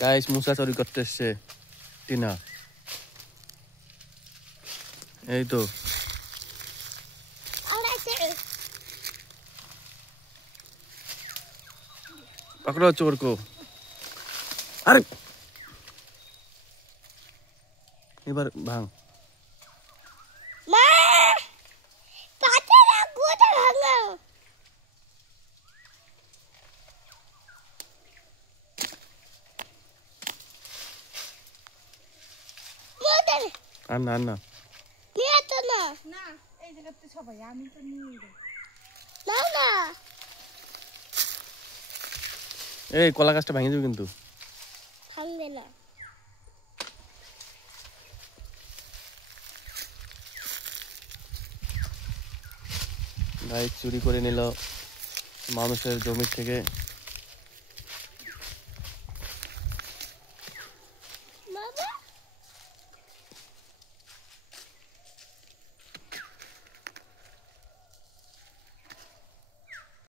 গাইস মুসা চুরি করতে এসছে টিনা। এই তো पकड़ो चोर को। अरे एक बार भांग अन्ना अन्ना না এই জায়গাতে সবাই আমি তো নিয়ে এই কলা গাছটা ভেঙে দিবি কিন্তু। ভাঙবে না। গাছ চুরি করে নিল মানুষের জমি থেকে।